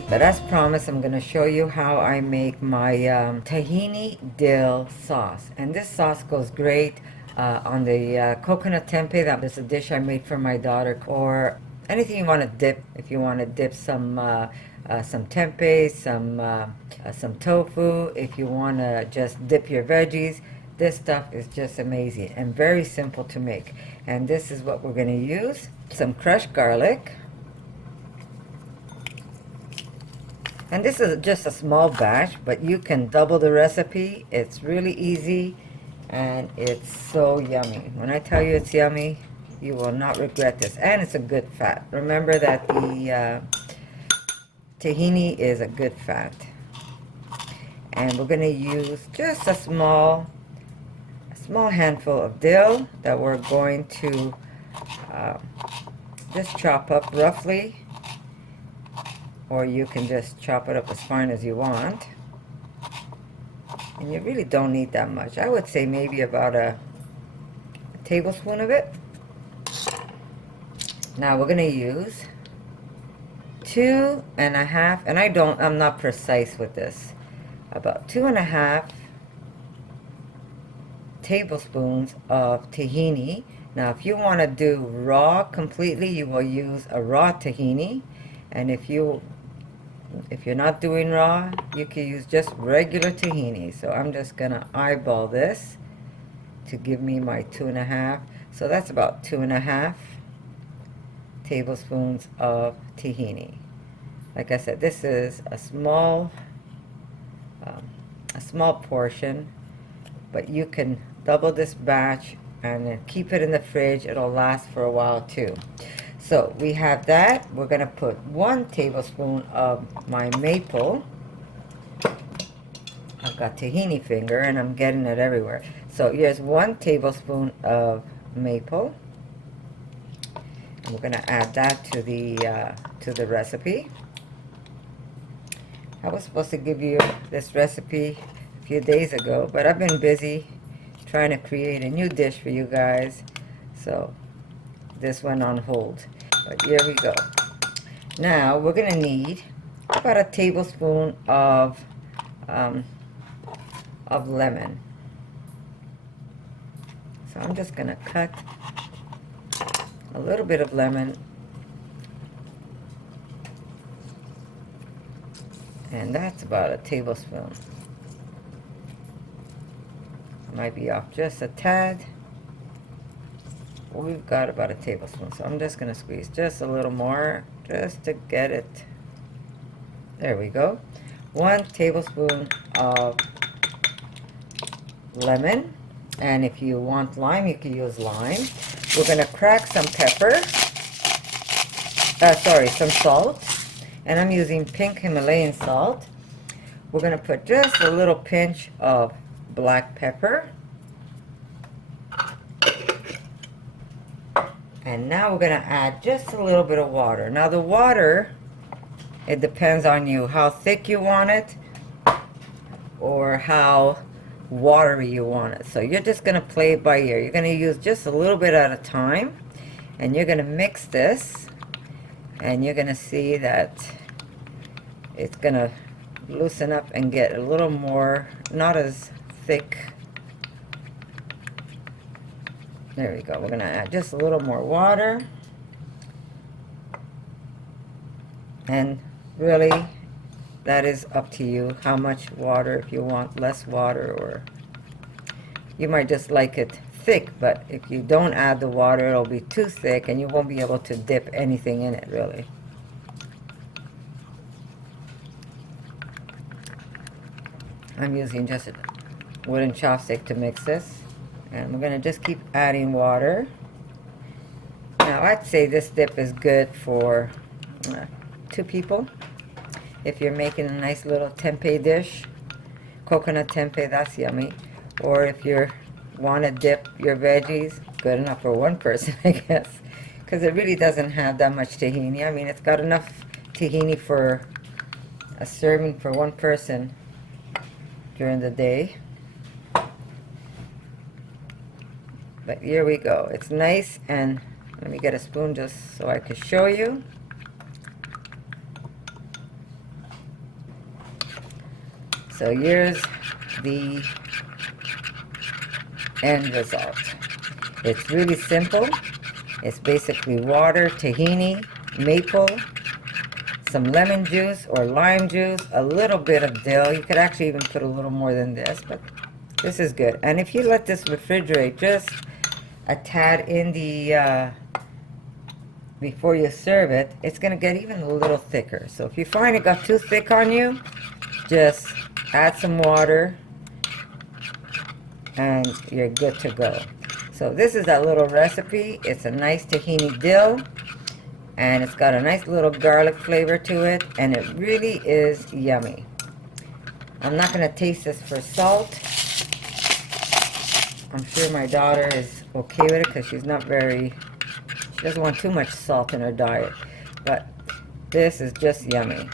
late, but as promised, I'm going to show you how I make my tahini dill sauce. And this sauce goes great on the coconut tempeh. That was a dish I made for my daughter. Or anything you want to dip. If you want to dip some tempeh, some tofu. If you want to just dip your veggies. This stuff is just amazing and very simple to make. And this is what we're going to use. Some crushed garlic. And this is just a small batch, but you can double the recipe. It's really easy, and it's so yummy. When I tell you it's yummy, you will not regret this. And it's a good fat. Remember that the tahini is a good fat. And we're going to use just a small handful of dill that we're going to just chop up roughly. Or you can just chop it up as fine as you want. And you really don't need that much. I would say maybe about a tablespoon of it. Now we're gonna use 2.5, and I'm not precise with this, about 2.5 tablespoons of tahini. Now if you want to do raw completely, you will use a raw tahini. And if you're not doing raw, you can use just regular tahini. So I'm just gonna eyeball this to give me my 2.5. So that's about 2.5 tablespoons of tahini. Like I said, this is a small portion, but you can double this batch and then keep it in the fridge. It'll last for a while too. So we have that. We're going to put 1 tablespoon of my maple. I've got tahini finger and I'm getting it everywhere. So here's 1 tablespoon of maple. And we're going to add that to the recipe. I was supposed to give you this recipe a few days ago, but I've been busy trying to create a new dish for you guys. So this went on hold. But here we go. Now we're going to need about a tablespoon of lemon. So I'm just going to cut a little bit of lemon, and that's about a tablespoon. Might be off just a tad. We've got about a tablespoon, so I'm just going to squeeze just a little more just to get it. There we go. 1 tablespoon of lemon, and if you want lime, you can use lime. We're going to crack some pepper, some salt, and I'm using pink Himalayan salt. We're going to put just a little pinch of black pepper. And now we're going to add just a little bit of water. Now the water, it depends on you, how thick you want it or how watery you want it. So you're just going to play it by ear. You're going to use just a little bit at a time. And you're going to mix this. And you're going to see that it's going to loosen up and get a little more, not as thick. There we go. We're going to add just a little more water. And really, that is up to you how much water. If you want less water, or you might just like it thick, but if you don't add the water, it'll be too thick and you won't be able to dip anything in it, really. I'm using just a wooden chopstick to mix this. And we're going to just keep adding water. Now, I'd say this dip is good for 2 people. If you're making a nice little tempeh dish, coconut tempeh, that's yummy. Or if you want to dip your veggies, good enough for 1 person, I guess. Because it really doesn't have that much tahini. I mean, it's got enough tahini for a serving for 1 person during the day. But here we go. It's nice, and let me get a spoon just so I can show you. So here's the end result. It's really simple. It's basically water, tahini, maple, some lemon juice or lime juice, a little bit of dill. You could actually even put a little more than this, but this is good. And if you let this refrigerate just a tad in the before you serve it, it's going to get even a little thicker. So if you find it got too thick on you, just add some water and you're good to go. So this is that little recipe. It's a nice tahini dill, and it's got a nice little garlic flavor to it, and it really is yummy. I'm not going to taste this for salt. I'm sure my daughter is okay with it because she's not very, she doesn't want too much salt in her diet. But this is just yummy.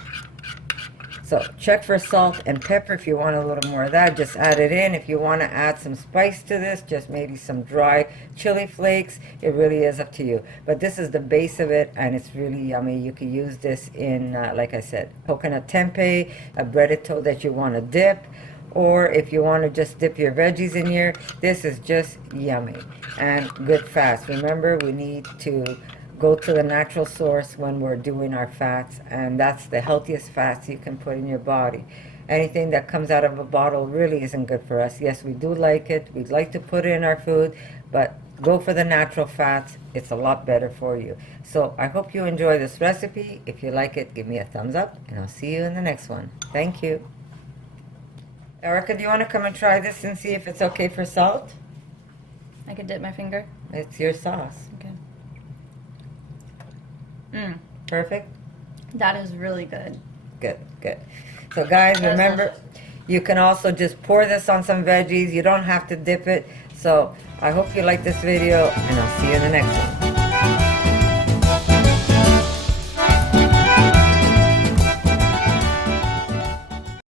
So check for salt and pepper if you want a little more of that. Just add it in. If you want to add some spice to this, just maybe some dry chili flakes. It really is up to you. But this is the base of it, and it's really yummy. You can use this in, like I said, coconut tempeh, a breaded toast that you want to dip. Or if you want to just dip your veggies in here, this is just yummy and good fats. Remember, we need to go to the natural source when we're doing our fats, and that's the healthiest fats you can put in your body. Anything that comes out of a bottle really isn't good for us. Yes, we do like it. We'd like to put it in our food, but go for the natural fats. It's a lot better for you. So I hope you enjoy this recipe. If you like it, give me a thumbs up, and I'll see you in the next one. Thank you. Erica, do you want to come and try this and see if it's okay for salt? I could dip my finger. It's your sauce. Okay. Perfect? That is really good. Good, good. So guys, remember, you can also just pour this on some veggies. You don't have to dip it. So I hope you like this video, and I'll see you in the next one.